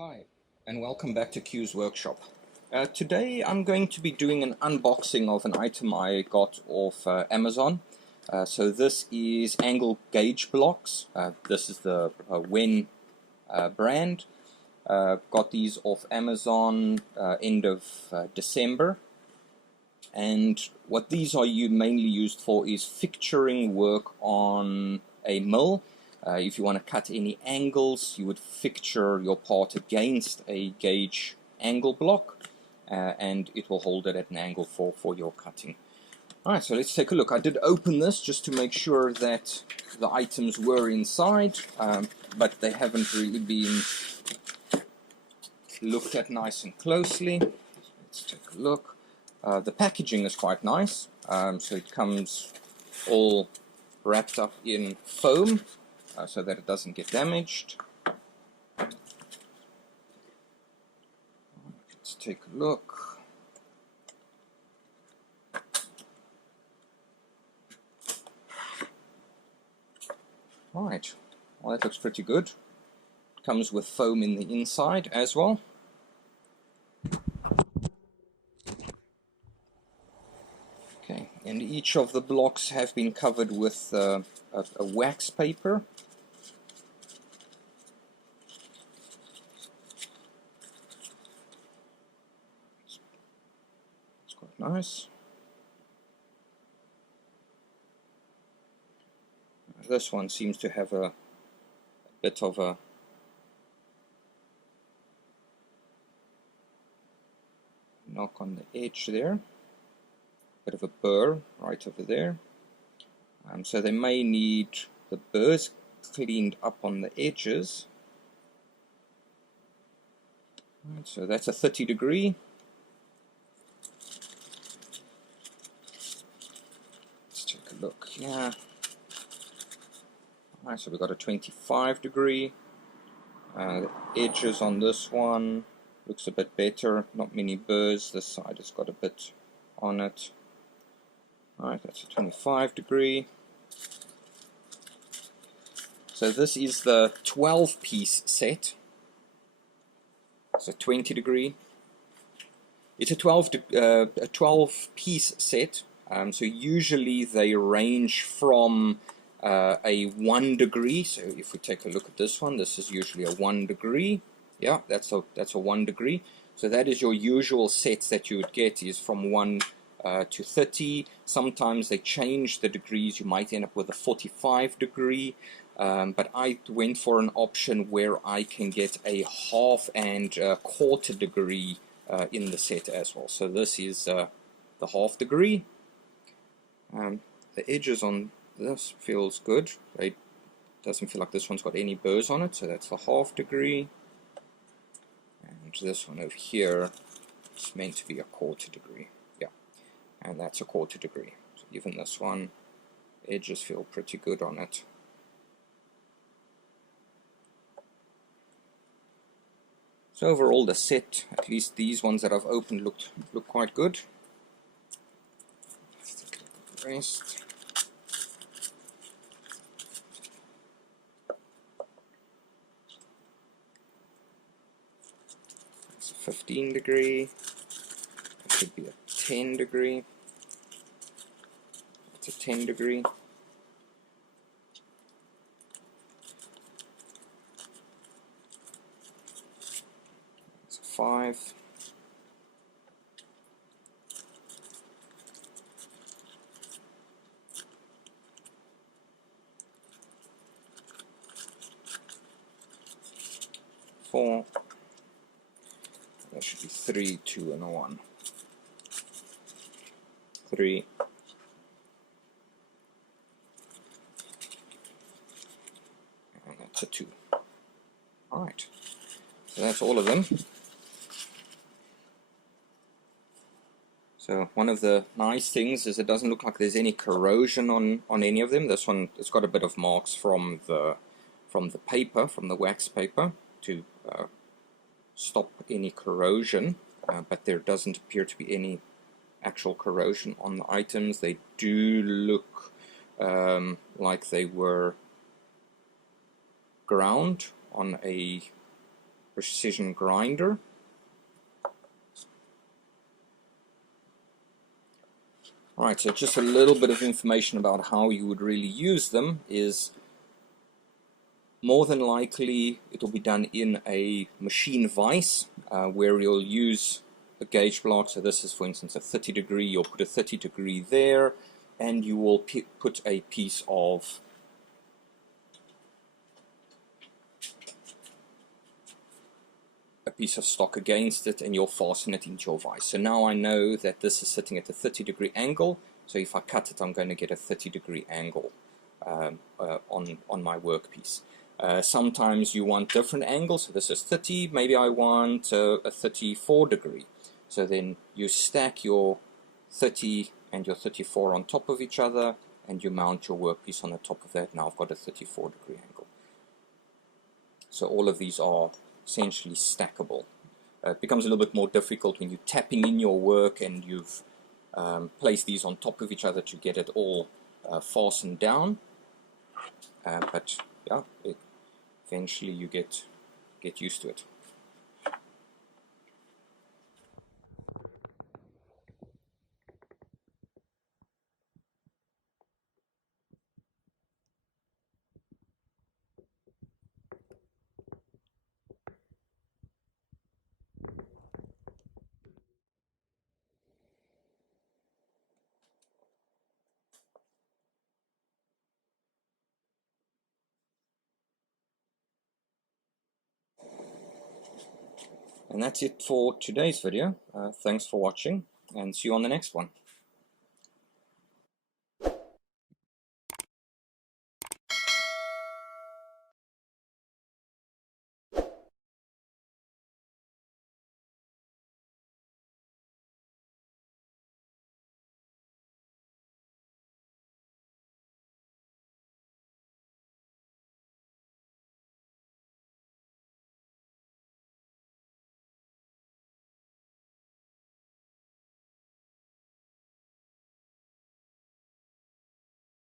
Hi, and welcome back to Q's Workshop. Today I'm going to be doing an unboxing of an item I got off Amazon. So this is angle gauge blocks. This is the WEN brand. Got these off Amazon end of December. And what these are mainly used for is fixturing work on a mill. If you want to cut any angles, you would fixture your part against a gauge angle block, and it will hold it at an angle for your cutting. Alright, so let's take a look. I did open this just to make sure that the items were inside, but they haven't really been looked at nice and closely. Let's take a look. The packaging is quite nice, so it comes all wrapped up in foam so that it doesn't get damaged. Let's take a look. Alright, well, that looks pretty good. It comes with foam in the inside as well. Okay, and each of the blocks have been covered with a wax paper. It's quite nice. This one seems to have a bit of a knock on the edge there. Bit of a burr right over there. So they may need the burrs cleaned up on the edges. Right, so that's a 30 degree. Let's take a look here. Alright, so we've got a 25 degree. The edges on this one looks a bit better. Not many burrs. This side has got a bit on it. Alright, that's a 25 degree. So this is the 12-piece set. It's a 20 degree. It's a 12-piece set. So usually they range from a 1 degree. So if we take a look at this one, this is usually a 1 degree. Yeah, that's a 1 degree. So that is your usual sets that you would get, is from 1 to 30. Sometimes they change the degrees. You might end up with a 45 degree. But I went for an option where I can get a half and a quarter degree in the set as well. So this is the half degree. The edges on this feels good. It doesn't feel like this one's got any burrs on it, so that's the half degree. And this one over here is meant to be a quarter degree. Yeah, and that's a quarter degree. So even this one, edges feel pretty good on it. So overall the set, at least these ones that I've opened, look quite good. Let's take a look at the rest. It's a 15 degree. It should be a 10 degree. It's a 10 degree. It's a 5. Four. That should be 3, 2, and a 1. 3. And that's a 2. Alright. So that's all of them. So one of the nice things is it doesn't look like there's any corrosion on any of them. This one, it's got a bit of marks from the paper, from the wax paper, to stop any corrosion, but there doesn't appear to be any actual corrosion on the items. They do look like they were ground on a precision grinder. Alright, so just a little bit of information about how you would really use them is more than likely it will be done in a machine vise where you'll use a gauge block. So this is, for instance, a 30 degree. You'll put a 30 degree there, and you will put a piece of stock against it, and you'll fasten it into your vise. So now I know that this is sitting at a 30 degree angle, so if I cut it I'm going to get a 30 degree angle on my workpiece. Sometimes you want different angles, so this is 30, maybe I want a 34 degree. So then you stack your 30 and your 34 on top of each other, and you mount your workpiece on the top of that. Now I've got a 34 degree angle. So all of these are essentially stackable. It becomes a little bit more difficult when you're tapping in your work and you've placed these on top of each other to get it all fastened down. But yeah, eventually you get used to it. And that's it for today's video. Thanks for watching, and see you on the next one.